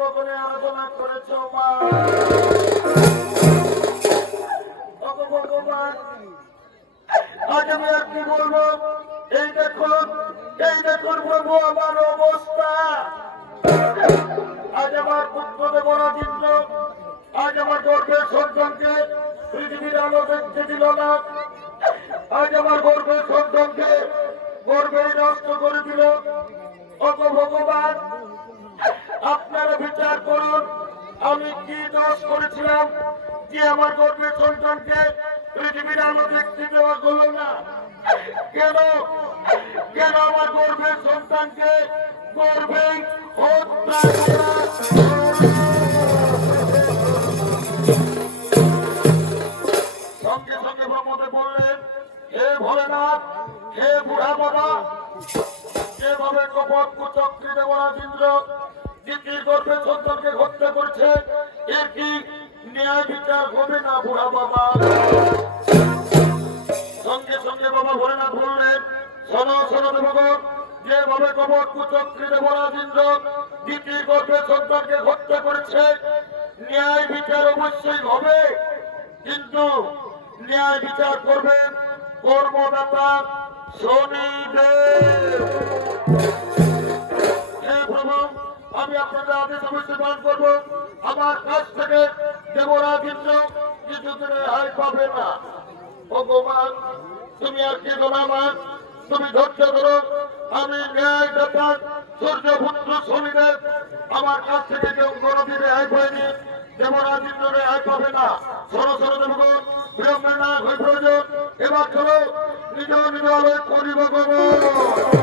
বকনে আলোচনা করেছ মা। ভগবান আজ আমি আর কি বলবো? এই দেখুন প্রভু আমার অবস্থা। আজ আমার পুত্র দেবরাজিন্দ্র আজ আমার গর্ভের সন্তানকে পৃথিবীর আলো দেখতে দিল না। আজ আমার গর্ভের সন্তানকে গর্ভেই নষ্ট করে দিল। ভগবান আপনারা বিচার করুন, আমি কি দোষ করেছিলাম যে আমার গর্ভের সন্তানকে পৃথিবীর আলো দেখতে দেওয়া হলো না? কেন কেন আমার গর্ভের সন্তানকে গর্ভেই হত্যা করা? সঙ্গে সঙ্গে ব্রহ্মদেব বললেন, হে ভোলেনাথ, হে বুড়া বাবা, যেভাবে কপট কুচক্রী দেবরাজেন্দ্র দ্বিতীয় গর্ভের সন্তানকে হত্যা করছে, এর কি ন্যায় বিচার হবে না বুড়া বাবা? সঙ্গে সঙ্গে বাবা ভোলেনাথ বললেন, শোনো শোনো দেবগণ, যেভাবে কপট কুচক্রী দেবরাজেন্দ্র দ্বিতীয় গর্ভের সন্তানকে হত্যা করেছে, ন্যায় বিচার অবশ্যই হবে, কিন্তু ন্যায় বিচার করবেন কর্মদাতা শনিদেব। হে প্রভু, আমি আপনাদের আদেশ অবশ্যই পালন করবো। আমার কাছ থেকে দেবরাজেন্দ্র কিছুদিন রেহাই পাবে না। ভগবান তুমি আর কি আমার, তুমি ধৈর্য করো। আমি ন্যায় দাতা সূর্যপুত্র শনিদেব আমার কাছ থেকে কেউ কোনোদিন রেহাই পায়নি, দেবরাজেন্দ্র রেহাই পাবে না। সরো সরো দেবগণ, বিলম্বে না হয়ে প্রয়োজন। এবার চলো নিজ নিজ আলোয় করি ভগবান।